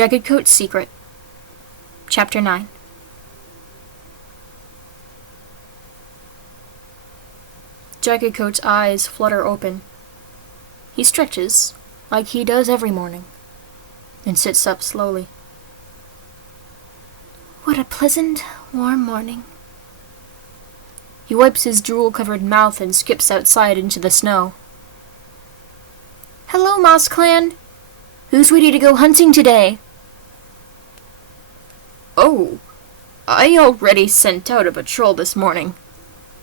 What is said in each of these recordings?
Jaggedcoat's Secret. Chapter 9. Jaggedcoat's eyes flutter open. He stretches, like he does every morning, and sits up slowly. What a pleasant, warm morning. He wipes his drool-covered mouth and skips outside into the snow. Hello, Moss Clan! Who's ready to go hunting today? Oh, I already sent out a patrol this morning.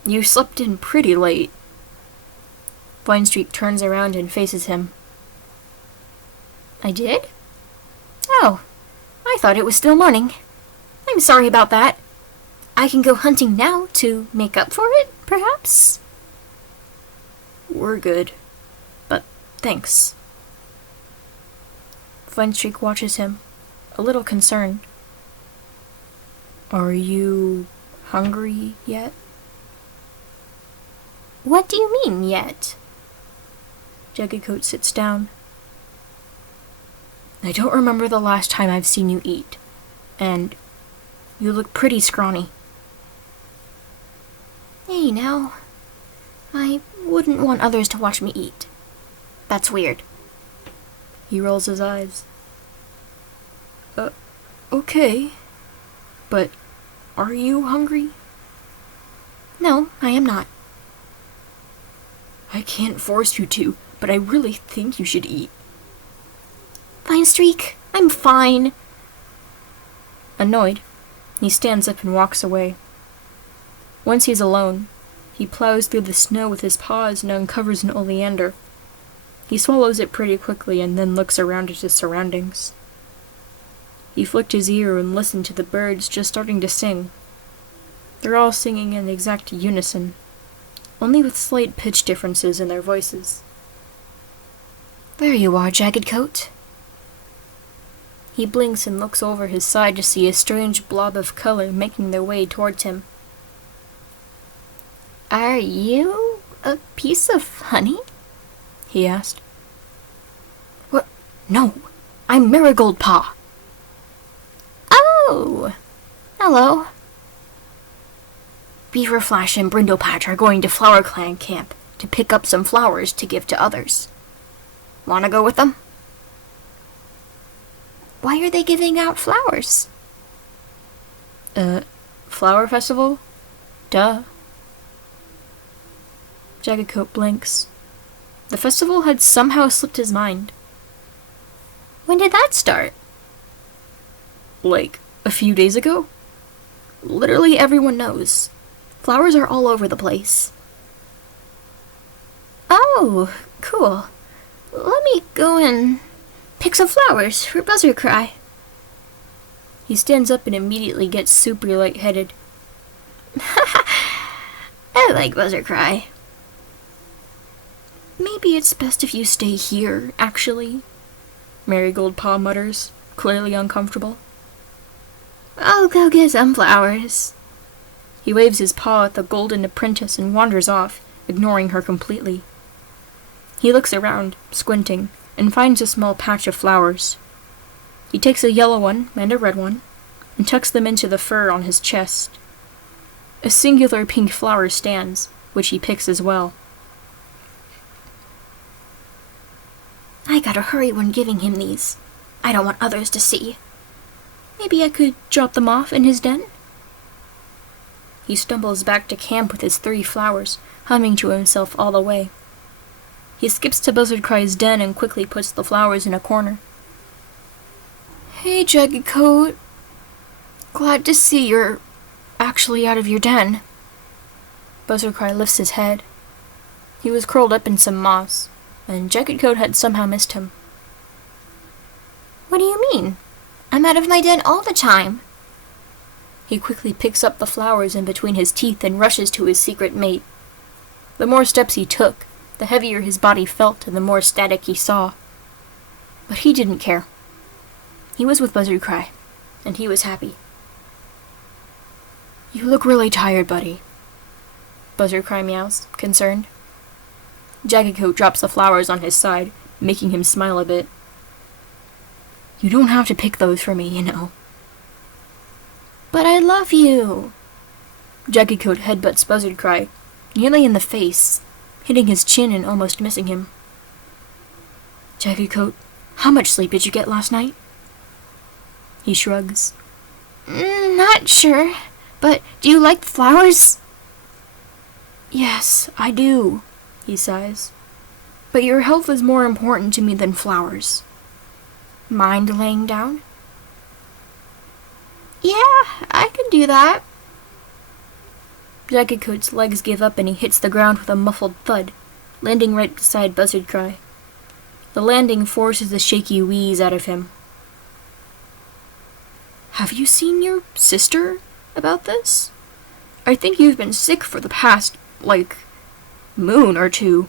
You slept in pretty late. Vinestreak turns around and faces him. I did? Oh, I thought it was still morning. I'm sorry about that. I can go hunting now to make up for it, perhaps? We're good, but thanks. Vinestreak watches him, a little concerned. Are you hungry yet? What do you mean, yet? Jaggedcoat sits down. I don't remember the last time I've seen you eat, and you look pretty scrawny. Hey, now. I wouldn't want others to watch me eat. That's weird. He rolls his eyes. Okay. But are you hungry? No, I am not. I can't force you to, but I really think you should eat. Vinestreak, I'm fine. Annoyed, he stands up and walks away. Once he's alone, he plows through the snow with his paws and uncovers an oleander. He swallows it pretty quickly and then looks around at his surroundings. He flicked his ear and listened to the birds just starting to sing. They're all singing in exact unison, only with slight pitch differences in their voices. There you are, Jaggedcoat. He blinks and looks over his side to see a strange blob of color making their way towards him. Are you a piece of honey? He asked. What? No, I'm Marigold Paw. Oh, hello. Beaver Flash and Brindle Patch are going to Flower Clan camp to pick up some flowers to give to others. Wanna go with them? Why are they giving out flowers? Flower festival? Duh. Jaggedcoat blinks. The festival had somehow slipped his mind. When did that start? Like, a few days ago? Literally everyone knows. Flowers are all over the place. Oh, cool. Let me go and pick some flowers for Buzzercry. He stands up and immediately gets super lightheaded. I like Buzzercry. Maybe it's best if you stay here, actually, Marigold Paw mutters, clearly uncomfortable. I'll go get some flowers. He waves his paw at the golden apprentice and wanders off, ignoring her completely. He looks around, squinting, and finds a small patch of flowers. He takes a yellow one and a red one, and tucks them into the fur on his chest. A singular pink flower stands, which he picks as well. I gotta hurry when giving him these. I don't want others to see. Maybe I could drop them off in his den? He stumbles back to camp with his 3 flowers, humming to himself all the way. He skips to Buzzardcry's den and quickly puts the flowers in a corner. Hey, Jaggedcoat. Glad to see you're actually out of your den. Buzzardcry lifts his head. He was curled up in some moss, and Jaggedcoat had somehow missed him. What do you mean? I'm out of my den all the time. He quickly picks up the flowers in between his teeth and rushes to his secret mate. The more steps he took, the heavier his body felt and the more static he saw. But he didn't care. He was with Buzzardcry, and he was happy. You look really tired, buddy. Buzzardcry meows, concerned. Jaggedcoat drops the flowers on his side, making him smile a bit. You don't have to pick those for me, you know. But I love you. Jaggedcoat headbutts Buzzardcry, nearly in the face, hitting his chin and almost missing him. Jaggedcoat, how much sleep did you get last night? He shrugs. Not sure, but do you like flowers? Yes, I do, he sighs. But your health is more important to me than flowers. Mind laying down? Yeah, I can do that. Jaggedcoat's legs give up and he hits the ground with a muffled thud, landing right beside Buzzardcry. The landing forces a shaky wheeze out of him. Have you seen your sister about this? I think you've been sick for the past, moon or two.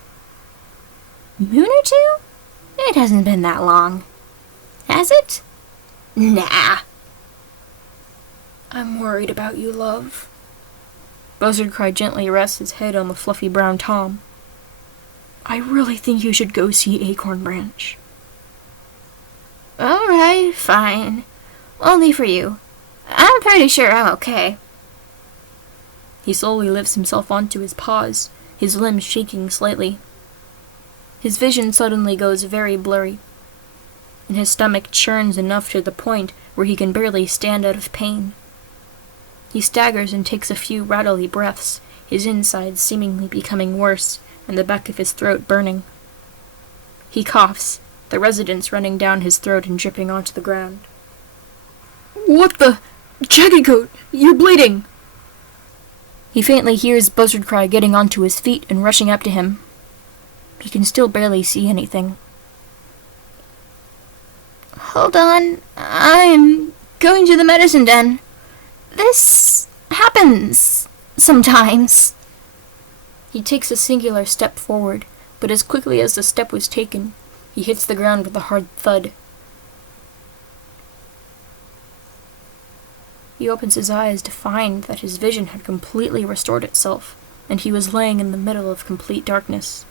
Moon or two? It hasn't been that long. Has it? Nah. I'm worried about you, love. Buzzardcry gently rests his head on the fluffy brown tom. I really think you should go see Acorn Branch. Alright, fine. Only for you. I'm pretty sure I'm okay. He slowly lifts himself onto his paws, his limbs shaking slightly. His vision suddenly goes very blurry, and his stomach churns enough to the point where he can barely stand out of pain. He staggers and takes a few rattly breaths, his insides seemingly becoming worse, and the back of his throat burning. He coughs, the residence running down his throat and dripping onto the ground. What the? Jaggedcoat, you're bleeding! He faintly hears Buzzardcry getting onto his feet and rushing up to him. He can still barely see anything. Hold on, I'm going to the medicine den. This happens sometimes. He takes a singular step forward, but as quickly as the step was taken, he hits the ground with a hard thud. He opens his eyes to find that his vision had completely restored itself, and he was laying in the middle of complete darkness.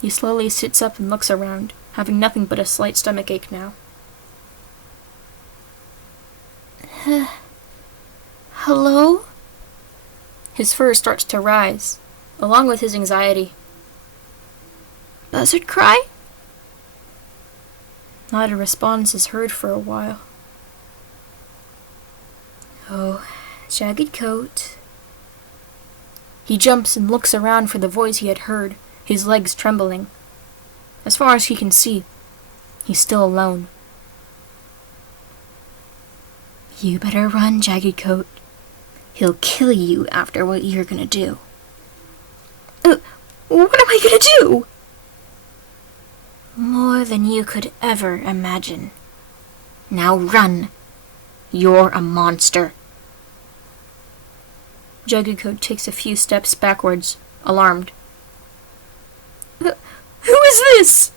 He slowly sits up and looks around, having nothing but a slight stomachache now. Hello? His fur starts to rise, along with his anxiety. Buzzardcry? Not a response is heard for a while. Oh, Jaggedcoat. He jumps and looks around for the voice he had heard, his legs trembling. As far as he can see, he's still alone. You better run, Jaggedcoat. He'll kill you after what you're gonna do. What am I gonna do? More than you could ever imagine. Now run. You're a monster. Jaggedcoat takes a few steps backwards, alarmed. Who is this?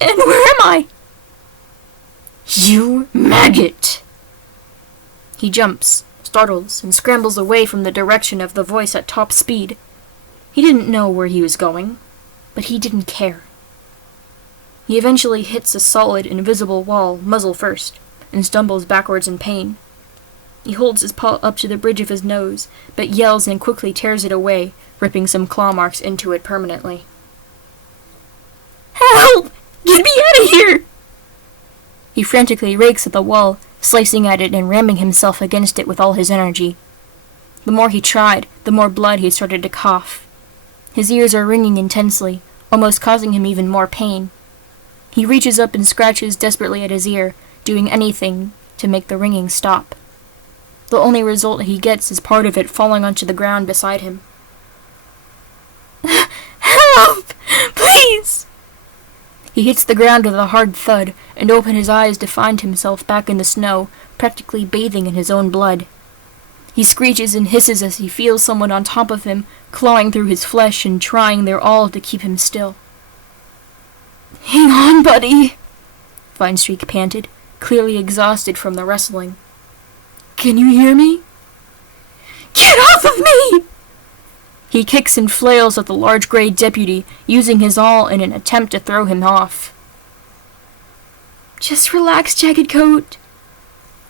And where am I? You maggot! He jumps, startles, and scrambles away from the direction of the voice at top speed. He didn't know where he was going, but he didn't care. He eventually hits a solid, invisible wall, muzzle first, and stumbles backwards in pain. He holds his paw up to the bridge of his nose, but yells and quickly tears it away, ripping some claw marks into it permanently. Help! Get me out of here! He frantically rakes at the wall, slicing at it and ramming himself against it with all his energy. The more he tried, the more blood he started to cough. His ears are ringing intensely, almost causing him even more pain. He reaches up and scratches desperately at his ear, doing anything to make the ringing stop. The only result he gets is part of it falling onto the ground beside him. Help! Please! He hits the ground with a hard thud and opens his eyes to find himself back in the snow, practically bathing in his own blood. He screeches and hisses as he feels someone on top of him, clawing through his flesh and trying their all to keep him still. Hang on, buddy! Vinestreak panted, clearly exhausted from the wrestling. Can you hear me? Get off of me! He kicks and flails at the large grey deputy, using his all in an attempt to throw him off. Just relax, Jaggedcoat.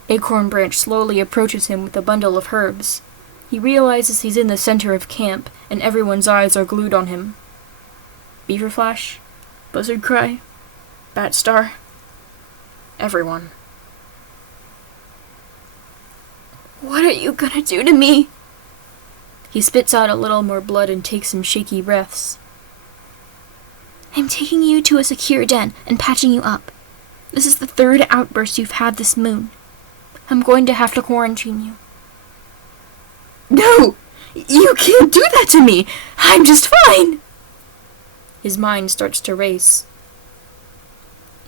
Acorn Branch slowly approaches him with a bundle of herbs. He realizes he's in the center of camp, and everyone's eyes are glued on him. Beaver Flash, Buzzard Cry, Bat Star, everyone. What are you gonna do to me? He spits out a little more blood and takes some shaky breaths. I'm taking you to a secure den and patching you up. This is the third outburst you've had this moon. I'm going to have to quarantine you. No! You can't do that to me! I'm just fine! His mind starts to race.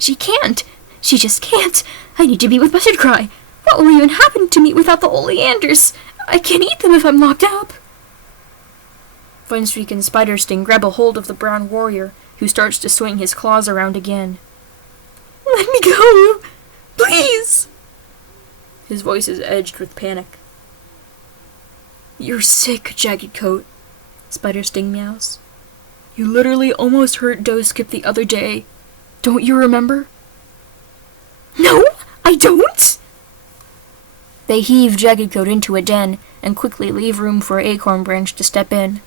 She can't! She just can't! I need to be with Buzzard Cry! What will even happen to me without the oleanders? I can't eat them if I'm locked up! Vinestreak and Spider Sting grab a hold of the brown warrior, who starts to swing his claws around again. Let me go! Please! His voice is edged with panic. You're sick, Jaggedcoat, Spider Sting meows. You literally almost hurt Skip the other day. Don't you remember? No, I don't! They heave Jaggedcoat into a den and quickly leave room for Acorn Branch to step in.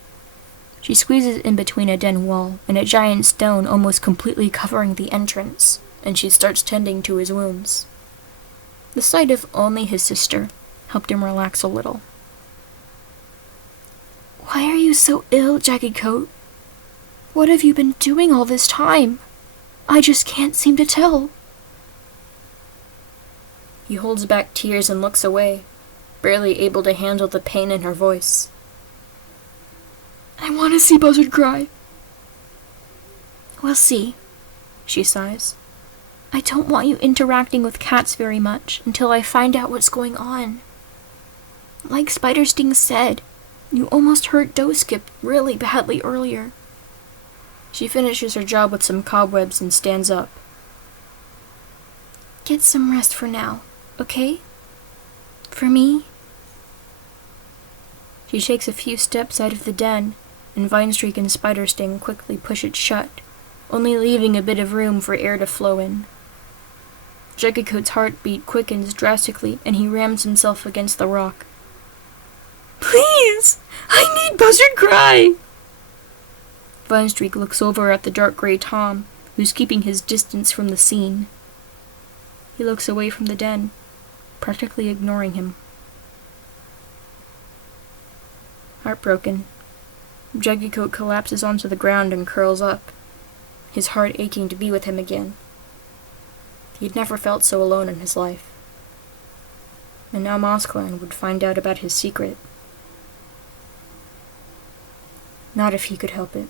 She squeezes in between a den wall and a giant stone almost completely covering the entrance, and she starts tending to his wounds. The sight of only his sister helped him relax a little. Why are you so ill, Jaggedcoat? What have you been doing all this time? I just can't seem to tell. He holds back tears and looks away, barely able to handle the pain in her voice. I want to see Buzzard Cry. We'll see, she sighs. I don't want you interacting with cats very much until I find out what's going on. Like Spider Sting said, you almost hurt Skip really badly earlier. She finishes her job with some cobwebs and stands up. Get some rest for now, okay? For me? She takes a few steps out of the den, and Vinestreak and Spider Sting quickly push it shut, only leaving a bit of room for air to flow in. Jaggedcoat's heartbeat quickens drastically, and he rams himself against the rock. Please! I need Buzzard Cry! Vinestreak looks over at the dark gray Tom, who's keeping his distance from the scene. He looks away from the den, practically ignoring him. Heartbroken, Jaggedcoat collapses onto the ground and curls up, his heart aching to be with him again. He'd never felt so alone in his life. And now MossClan would find out about his secret. Not if he could help it.